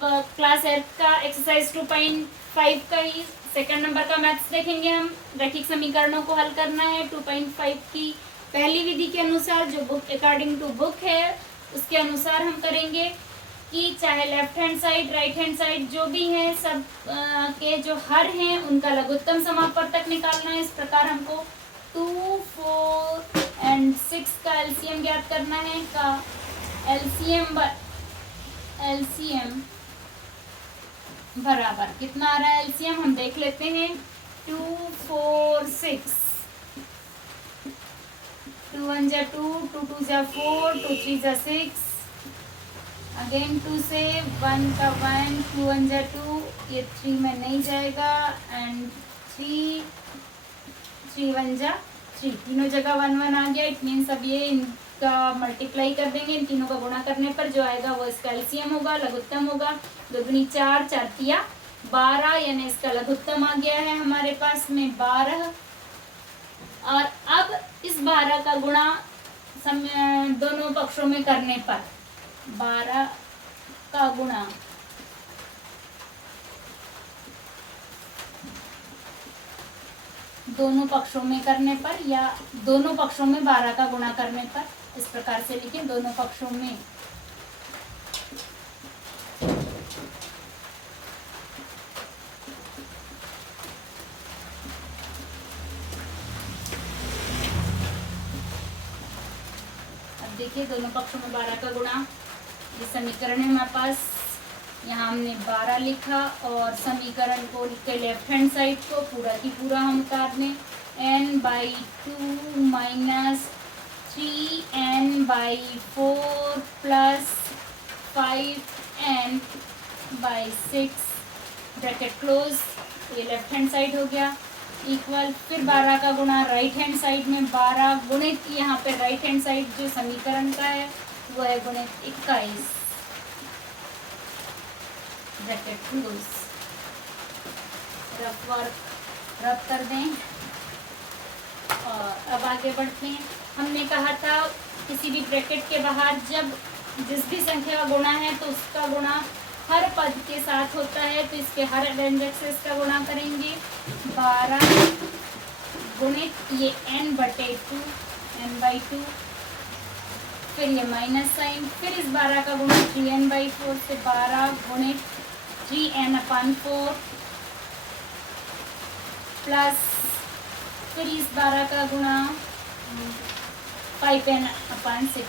Class 8 का exercise 2.5 का ही second number का मैथ्स देखेंगे हम। रैखिक समीकरणों को हल करना है 2.5 की पहली विधि के अनुसार, जो बुक अकॉर्डिंग टू बुक है उसके अनुसार हम करेंगे कि चाहे left hand side right hand side जो भी हैं सब के जो हर हैं उनका लघुत्तम समापवर्तक निकालना है। इस प्रकार हमको 2, 4 एंड 6 का एलसीएम ज्ञात करना है। का एलसीएम बराबर कितना आ रहा है? एलसीएम हम देख लेते हैं। 2, 4, 6, 2 1 जा 2, 2 2 जा 4, 2 3 जा 6, अगेन 2 से 1 का 1, 2 1 जा 2, ये 3 में नहीं जाएगा, एंड 3 1 जा 3, तीनों जगह 1 1 आ गया। इट मीन्स अब ये इनका मल्टीप्लाई कर देंगे, इन तीनों का गुणा करने पर जो आएगा वो इसका एलसीएम होगा, लघुत्तम होगा। 2 दूनी 4, 4 तिया 12, यानी इसका लघुत्तम आ गया है हमारे पास में 12। और अब इस 12 का गुणा दोनों पक्षों में करने पर 12 का गुणा दोनों पक्षों में करने पर, या दोनों पक्षों में 12 का गुणा करने पर, इस प्रकार से लिखें दोनों पक्षों में। अब देखिए दोनों पक्षों में 12 का गुणा, ये समीकरण है हमारे पास। यहाँ हमने 12 लिखा और समीकरण को लिखे लेफ्ट हैंड साइड को पूरा की पूरा हम उतार दें। n/2 minus 3n/4 plus 5n/6 bracket close, ये लेफ्ट हैंड साइड हो गया, इक्वल फिर 12 का गुणा राइट हैंड साइड में 12 गुणित, यहाँ पे राइट हैंड साइड जो समीकरण का है वो है गुणित 21 ब्रैकेट क्लोज। रफ कर दें और अब आगे बढ़ते हैं। हमने कहा था किसी भी ब्रैकेट के बाहर जब जिस भी संख्या का गुणा है तो उसका गुणा हर पद के साथ होता है, तो इसके हर व्यंजक से इसका गुणा करेंगे। 12 गुणित ये n/2, n/2, फिर ये माइनस साइन, फिर इस 12 का गुणा 3n/4 से 12 गुणित 3n/4 प्लस फिर इस 12 का गुणा 5n/6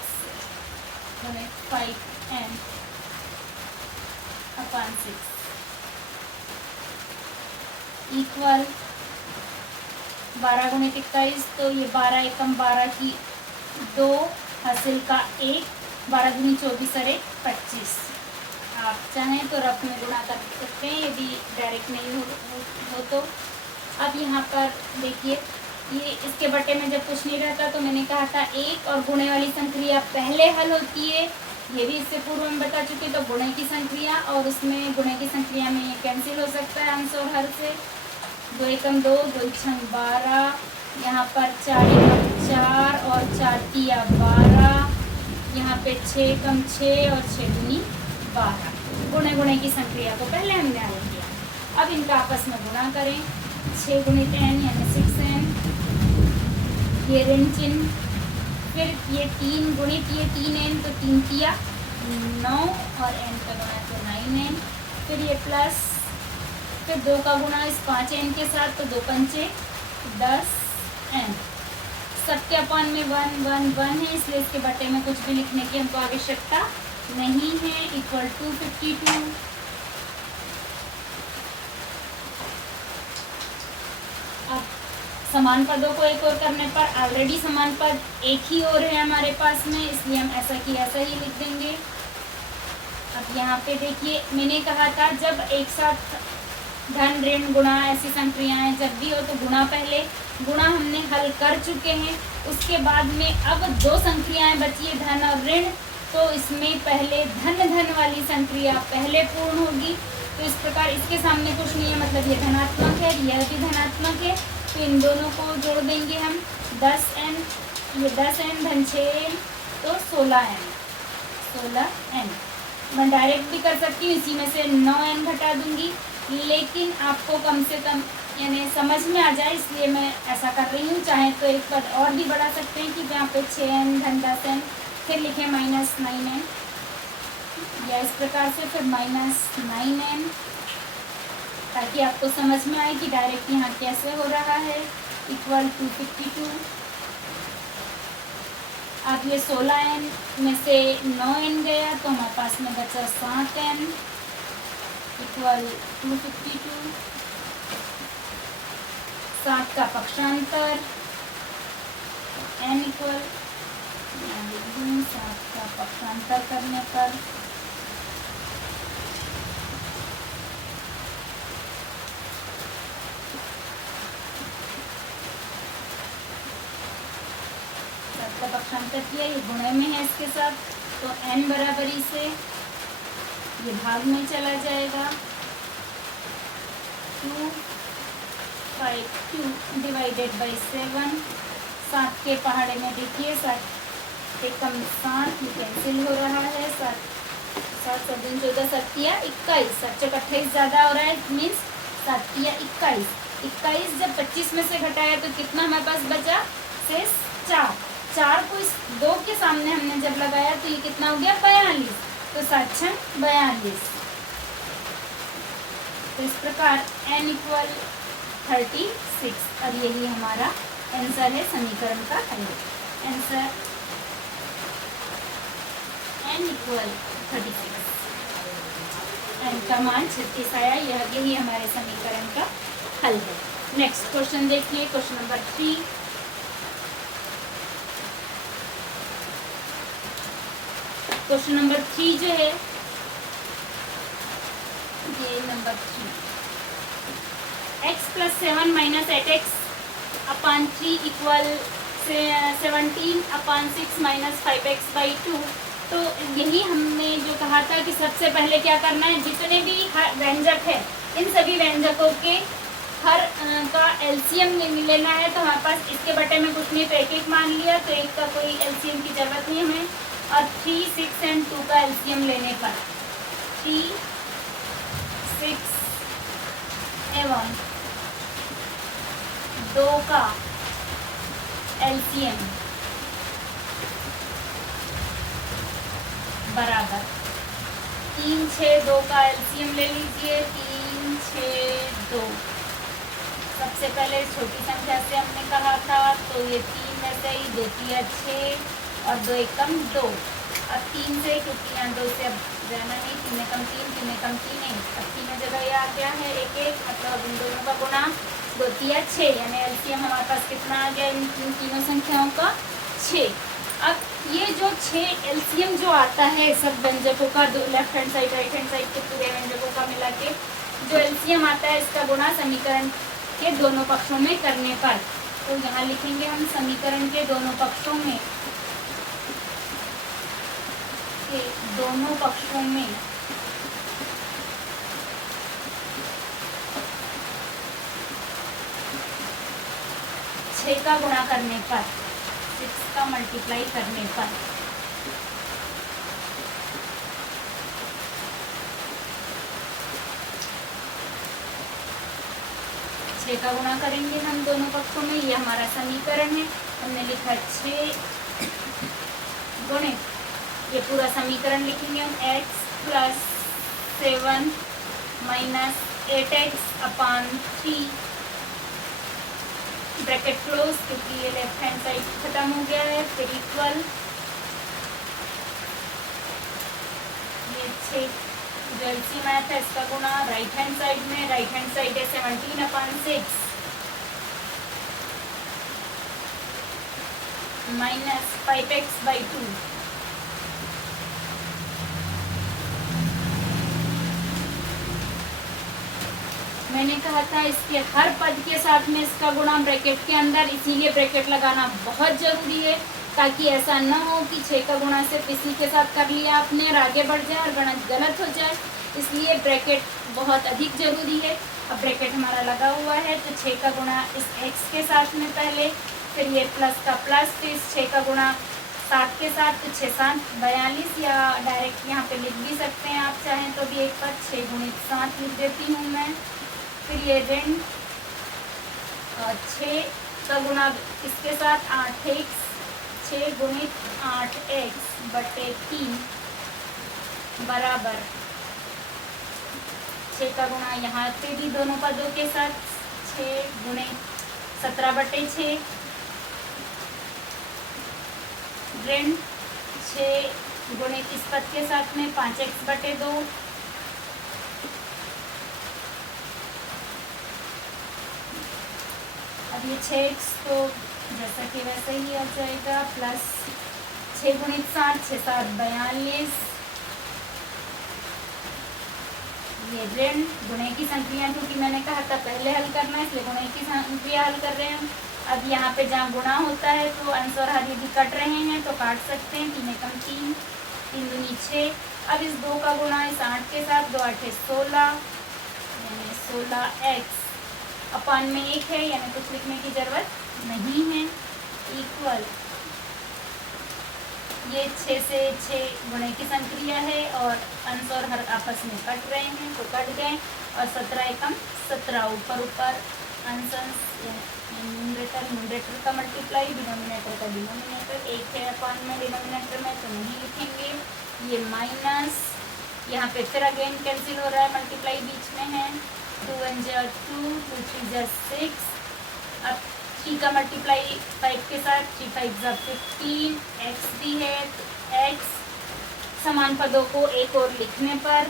गुणित 5n/6 इक्वल 12 गुणित 21, तो ये 12 एकम 12 की 2 हासिल का 1, 12 दूनी 24 और 1 25। आप चाहें तो रफ में गुणा कर सकते हैं यदि डायरेक्ट नहीं हो तो। अब यहाँ पर देखिए ये इसके बटे में जब कुछ नहीं रहता तो मैंने कहा था 1 और गुणे वाली संक्रिया पहले हल होती है, ये भी इससे पूर्व में बता चुके। तो गुणे की संक्रिया और उसमें गुणे की संक्रिया में ये कैंसिल हो सकता है अंश और हर से। 2 एकम 2, 2 छंग 12, यहाँ पर 4 एकम 4 और 4 तिया 12, यहाँ पे 6 एकम 6 और 6 दूनी 12। गुणे गुणे की संक्रिया को पहले हमने हल किया, अब इनका आपस में गुणा करें। 6 गुणित n यानी 6n, ये ऋण चिन्ह, फिर ये 3 गुणित ये 3n तो 3 तिया 9 और n का गुणा तो 9n, फिर ये प्लस, फिर 2 का गुणा इस 5n के साथ तो 2 पंचे 10n। सबके अपान में 1 1 1 है, इसलिए इसके बटे में कुछ भी लिखने की हमको आवश्यकता नहीं है। Equal to 52। अब समान पदों को एक और करने पर, ऑलरेडी समान पद एक ही और है हमारे पास में, इसलिए हम ऐसा की ऐसा ही लिख देंगे। अब यहाँ पे देखिए मैंने कहा था जब एक साथ धन ऋण गुणा ऐसी संक्रियाएं जब भी हो तो गुणा पहले, गुणा हमने हल कर चुके हैं। उसके बाद में अब 2 संक्रियाएं बची है धन और ऋण, तो इसमें पहले धन वाली संक्रिया पहले पूर्ण होगी। तो इस प्रकार इसके सामने कुछ नहीं है, मतलब ये धनात्मक है, यह भी धनात्मक है, तो इन दोनों को जोड़ देंगे हम। 10n, ये 10n धन 6n तो 16n मैं डायरेक्ट भी कर सकती हूँ, इसी में से 9n घटा दूंगी, लेकिन आपको कम से कम यानी समझ में आ जाए इसलिए मैं ऐसा कर रही हूँ। चाहे तो एक बार और भी बढ़ा सकते हैं कि यहाँ पे 6n धन 10n, फिर लिखें -9n, या इस प्रकार से फिर -9n, ताकि आपको समझ में आए कि डायरेक्ट यहाँ कैसे हो रहा है, इक्वल टू 52। अब ये 16n में से 9n गया तो हमारे पास में बचा 7n, इक्वल 252। 7 का पक्षांतर n इक्वल 7 का पक्षांतर करने पर पक्षांतर किया, ये गुणे में है इसके साथ, तो n बराबरी से ये भाग में चला जाएगा। 252 डिवाइडेड बाई 7, 7 के पहाड़े में देखिए 7 एकम 7, ये कैंसिल हो रहा है। 7 7 7 14 7 21, 7 28 ज़्यादा हो रहा है, मीन्स 7 21। 21 जब 25 में से घटाया तो कितना हमारे पास बचा, शेष 4। 4 को इस 2 के सामने हमने जब लगाया तो ये कितना हो गया, 42, तो 7 6 42। तो इस प्रकार n इक्वल 36, और यही हमारा आंसर है समीकरण का हल। आंसर n इक्वल 36, n का मान 36 आया, यही हमारे समीकरण का हल है। नेक्स्ट क्वेश्चन देखिए, क्वेश्चन नंबर 3। क्वेश्चन नंबर 3 जो है, ये नंबर 3, x + 7 - 8x अपान 3 इक्वल 17/6 - 5x/2। तो यही हमने जो कहा था कि सबसे पहले क्या करना है, जितने भी व्यंजक है इन सभी व्यंजकों के हर का एलसीएम लेना है। तो हमारे पास इसके बटे में कुछ नहीं, तो एक एक मान लिया, तो एक का कोई एलसीएम की जरूरत नहीं हमें। और 3, 6 एंड 2 का एलसीएम लेने पर 3, 6 एवं 2 का एलसीएम बराबर 3, 6, 2 का एलसीएम ले लीजिए। 3, 6, 2। सबसे पहले छोटी संख्या से हमने कहा था, तो ये 3 में से ही 2 3 6 और 2 एकम 2। अब 3 से, क्योंकि यहाँ 2 से अब जाना नहीं, 3 एकम 3, 3 एकम 3 नहीं, अब 3 जगह ये आ गया है 1 1, मतलब इन दोनों का गुणा 2 3 6, यानी एलसीएम हमारे पास कितना आ गया इन तीनों संख्याओं का, 6। अब ये जो 6 एलसीएम जो आता है सब व्यंजकों का, left hand side right hand side के पूरे व्यंजकों का मिला के जो एलसीएम आता है, इसका गुणा समीकरण के दोनों पक्षों में करने पर, तो यहाँ लिखेंगे हम समीकरण के दोनों पक्षों में, छः का गुणा करने पर, 6 का मल्टीप्लाई करने पर, छः का गुणा करेंगे हम दोनों पक्षों में। ये हमारा समीकरण है, हमने लिखा 6 गुणित, ये पूरा समीकरण लिखेंगे हम, x + 7 - 8x अपान 3, ब्रैकेट क्लोज, क्योंकि ये लेफ्ट हैंड साइड खत्म हो गया है, फिर इक्वल ये 6 जो एलसीएम आया था इसका गुणा राइट हैंड साइड में, राइट हैंड साइड है 17/6 - 5x/2। मैंने कहा था इसके हर पद के साथ में इसका गुणा ब्रैकेट के अंदर, इसीलिए ब्रैकेट लगाना बहुत ज़रूरी है, ताकि ऐसा ना हो कि 6 का गुणा सिर्फ इसी के साथ कर लिया आपने और आगे बढ़ जाए और गणित गलत हो जाए, इसलिए ब्रैकेट बहुत अधिक ज़रूरी है। अब ब्रैकेट हमारा लगा हुआ है, तो 6 का गुणा इस x के साथ में पहले, फिर ये प्लस का प्लस, फिर इस 6 का गुणा 7 के साथ तो 6 7 42, या डायरेक्ट यहाँ पे लिख भी सकते हैं आप चाहें तो भी एक बार 6 गुणित 7 लिख देती हूँ मैं। फिर ये ऋण 6 का गुणा इसके साथ 8x, 6 गुणित 8x बटे 3 बराबर 6 का गुणा यहाँ पे भी दोनों पदों के साथ 6 गुणित 17 बटे 6 ऋण 6 गुणित इस पद के साथ में 5x बटे 2 अब ये 6x तो जैसा कि वैसे ही आ जाएगा, प्लस 6 गुणित 7 6 7 42, ये ऋण गुणे की संक्रिया, क्योंकि मैंने कहा था पहले हल करना है इसलिए गुणे की संक्रिया हल कर रहे हैं। अब यहाँ पे जहाँ गुणा होता है तो अंश और हर यदि कट रहे हैं तो काट सकते हैं। 3 एकम 3, 3 दूनी 6। अब इस 2 का गुणा इस 8 के साथ, 2 8 16, यानी 16x अपान में 1 है, यानी कुछ लिखने की जरूरत नहीं है, इक्वल ये 6 से 6 गुणे की संक्रिया है और अंश और हर आपस में कट रहे हैं तो कट गए, और 17 एकम 17 ऊपर ऊपर अंश न्यूमरेटर का मल्टीप्लाई, डिनोमिनेटर का डिनोमिनेटर, 1 है अपान में डिनोमिनेटर में तो नहीं लिखेंगे। ये माइनस, यहाँ पे फिर अगेन कैंसिल हो रहा है, मल्टीप्लाई बीच में है, 2 1 जा 2, 2 3 जा 6। अब 3 का मल्टीप्लाई 5 के साथ, 3 5 जा 15, x भी है तो x समान पदों को एक और लिखने पर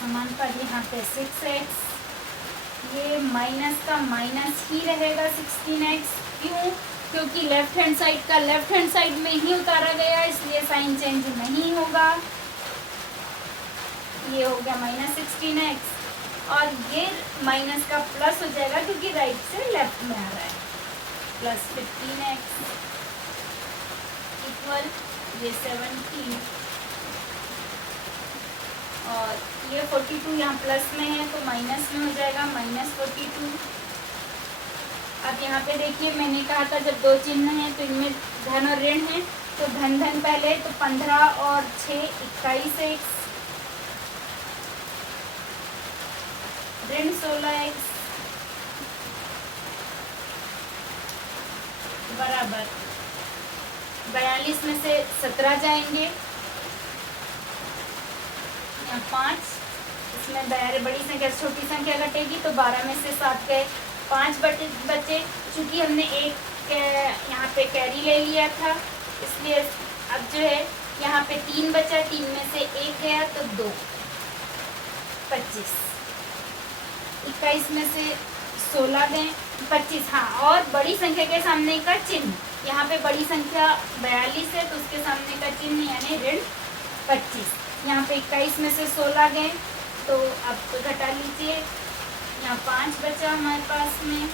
समान पद यहाँ पे 6x, ये माइनस का माइनस ही रहेगा 16x। क्यों? क्योंकि लेफ्ट हैंड साइड का लेफ्ट हैंड साइड में ही उतारा गया, इसलिए साइन चेंज नहीं होगा। ये हो गया माइनस 16x, और ये माइनस का प्लस हो जाएगा क्योंकि राइट से लेफ्ट में आ रहा है, प्लस 15x इक्वल ये 17, और ये 42 यहाँ प्लस में है तो माइनस में हो जाएगा, माइनस 42। अब यहाँ पे देखिए मैंने कहा था जब दो चिन्ह हैं तो इनमें धन और ऋण है, तो धन धन पहले, तो 15 और 6 21x, ऋण 16x बराबर 42 में से 17 जाएंगे, 5, इसमें बड़ी संख्या छोटी संख्या घटेगी तो 12 में से 7 गए, 5 बचे। चूंकि हमने एक यहाँ पे कैरी ले लिया था इसलिए अब जो है यहाँ पे 3 बचा, 3 में से 1 गया तो 2, 25, 21 में से 16 गए, 25। हाँ, और बड़ी संख्या के सामने का चिन्ह, यहाँ पे बड़ी संख्या 42 है तो उसके सामने का चिन्ह यानी ऋण 25। यहाँ पे 21 में से 16 गए तो अब तो घटा लीजिए, यहाँ 5 बचा हमारे पास में,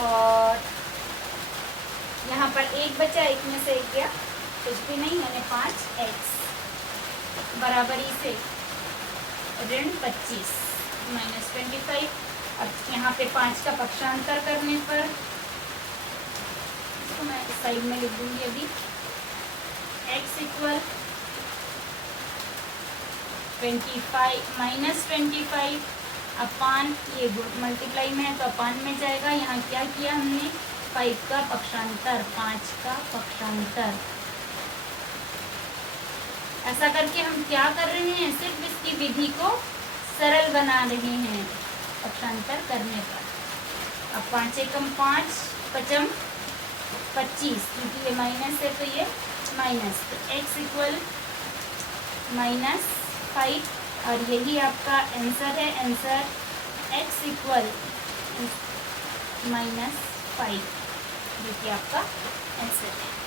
और यहाँ पर 1 बचा, 1 में से 1 गया, कुछ भी नहीं, यानी 5x बराबरी से ऋण 25 माइनस 25। अब यहाँ पे 5 का पक्षांतर करने पर तो मैं साइड में लिख दूंगी अभी, x इक्वल 25 माइनस 25 अपान, ये मल्टीप्लाई में है तो अपान में जाएगा। यहाँ क्या किया हमने, 5 का पक्षांतर, 5 का पक्षांतर। ऐसा करके हम क्या कर रहे हैं, सिर्फ इसकी विधि को सरल बना रहे हैं पक्षांतर करने पर। अब 5 एकम 5, 5 25, क्योंकि ये माइनस है तो ये माइनस, तो x इक्वल -5, और यही आपका आंसर है। आंसर x इक्वल -5, जो कि आपका आंसर है।